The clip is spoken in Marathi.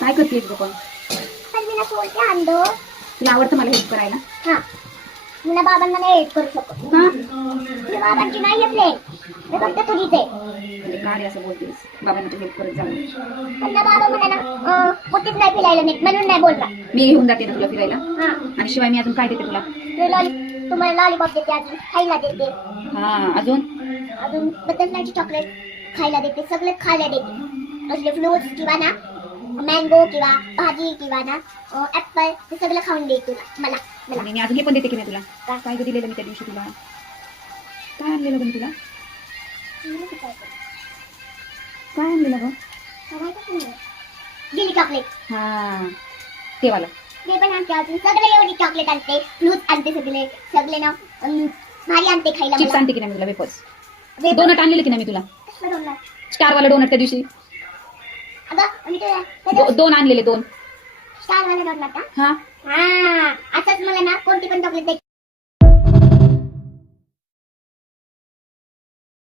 काय करतेस ग पण? पण मी ना बोलते अंडो. तुला आवडतं मला हेल्प करायला? हा, मी बाबांना नाही हेल्प करू शकत. का? मी बाबांची नाही फ्रेंड, मी फक्त तुझीच आहे. म्हणजे काय असं बोलतेस? बाबांना तू हेल्प करत जाऊ. पण ना बाबा मला ना कुठेच नाही फिरायला नेत म्हणून नाही बोलता. मी घेऊन जाते ना तुला फिरायला. हा, आणि शिवाय मी अजून काय देते तुला? तुम्हाला लॉलीपॉप देते, अजून खायला देते, हा, अजून अजून बटरफ्लायची चॉकलेट खायला देते, सगळे खायला देते. असले फ्रुट्स किंवा ना मँगो किंवा भाजी किंवा ना ऍपल हे सगळं खाऊन दे तुला मला मला. आणि मी अजून हे पण देते की नाही तुला? काय ग दिलेलं मी त्या दिवशी तुला? काय आणलेलं ग मी तुला? काय आणलेलं ग? दिली चॉकलेट. हा, ते वाला. ते पण आणते, अजून सगळे एवढी चॉकलेट आणते, फ्रुट्स आणते, सगळे सगळे ना भारी आणते खायला. चिप्स आणते की नाही मी तुला? वेफर्स, डोनट आणलेले की नाही मी तुला? स्टार वाला डोनट त्या दिवशी दोन आणलेले, दोन स्टार वाला डोनट. हा. असंच मला ना कोणती पण चॉकलेट